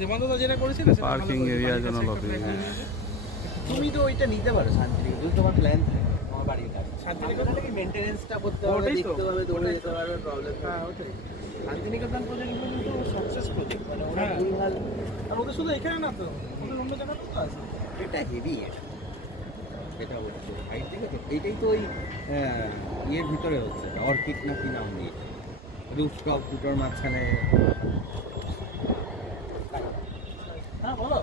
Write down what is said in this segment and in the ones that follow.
দেবানন্দা যেটা করেছিল পার্কিং এরিয়ার জন্য লবি। তুমি তো ওইটা নিতে পারো শান্তিনিকেতন, যদি তোমার প্ল্যান থাকে তোমার বাড়ির কাছে। শান্তিনিকেতন থেকে মেইনটেনেন্সটা করতে হবে, ওটাই তো। দেখতে হবে, দৌড়ে যেতে পারবে, প্রবলেম। হ্যাঁ ওটাই। শান্তিনিকেতন প্রজেক্ট কিন্তু সাকসেস প্রজেক্ট, মানে ওরা হ্যাঁ। ভুলভাল। আর ওদের শুধু এখানে না তো, ওদের অন্য জায়গাতেও তো আছে। এটা হেভি, এটা হচ্ছে হাইট, ঠিক আছে। এইটাই তো ওই ইয়ের ভিতরে হচ্ছে, অর্কিড না কি নাম দিয়ে, রুফটপ দুটোর মাঝখানে। হ্যাঁ বলো।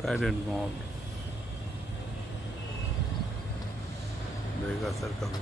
Trident Mall, Vega Circle.